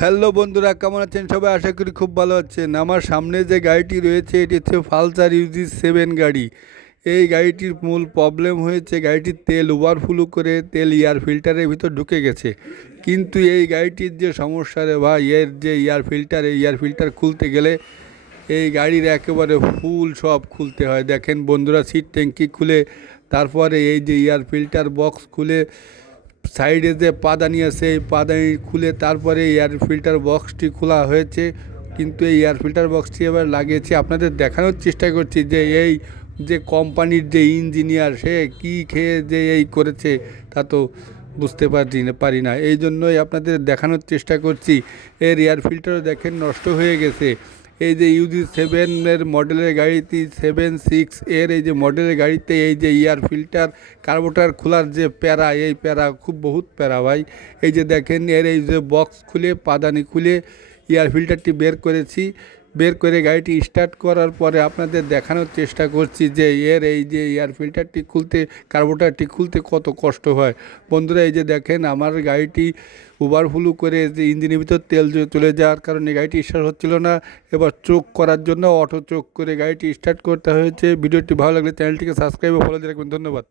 Hello বন্ধুরা, কেমন আছেন সবাই? আশা করি খুব ভালো আছেন। আমার সামনে যে গাড়িটি রয়েছে এটি হচ্ছে পালসার UG7 গাড়ি। এই গাড়িটির মূল প্রবলেম হয়েছে গাড়িটির তেল ওভারফ্লো করে তেল এয়ার ফিল্টারের ভিতর ঢুকে গেছে। কিন্তু এই গাড়িটির যে সমস্যা রে ভাই, এর যে এয়ার ফিল্টার খুলতে গেলে এই গাড়ির একেবারে ফুল সব খুলতে হয়। দেখেন বন্ধুরা, সিট ট্যাঙ্কি খুলে, তারপরে এই যে এয়ার ফিল্টার বক্স খুলে, সাইডে যে পাদানি আছে এই পাদানি খুলে তারপরে এয়ার ফিল্টার বক্সটি খোলা হয়েছে। কিন্তু এই এয়ার ফিল্টার বক্সটি এবার লাগিয়েছি, আপনাদের দেখানোর চেষ্টা করছি যে এই যে কোম্পানির যে ইঞ্জিনিয়ার সে কি খেয়ে যে এই করেছে তা তো বুঝতে পারি না। এই জন্যই আপনাদের দেখানোর চেষ্টা করছি। এর এয়ার ফিল্টারও দেখেন নষ্ট হয়ে গেছে। এই যে UG7 মডেলের গাড়িটি 76 এর এই যে মডেলের গাড়িতে এই যে এয়ার ফিল্টার কার্বোরেটর খোলার যে প্যারা, এই প্যারা খুব বহুত প্যারা ভাই। এই যে দেখেন এর এই যে বক্স খুলে পাদানি খুলে এয়ার ফিল্টারটি বের করেছি। বের করে গাড়িটি স্টার্ট করার পরে আপনাদের দেখানোর চেষ্টা করছি যে এর এই যে এয়ার ফিল্টারটি খুলতে, কার্বোরেটরটি খুলতে কত কষ্ট হয়। বন্ধুরা, এই যে দেখেন আমার গাড়িটি ওভারফ্লো করে যে ইঞ্জিনের ভিতর তেল চলে যাওয়ার কারণে গাড়িটি স্টার্ট হচ্ছিল না। এবার চোখ করার জন্য অটো চোখ করে গাড়িটি স্টার্ট করতে হয়েছে। ভিডিওটি ভালো লাগলে চ্যানেলটিকে সাবস্ক্রাইব ও ফলো দিয়ে রাখবেন। ধন্যবাদ।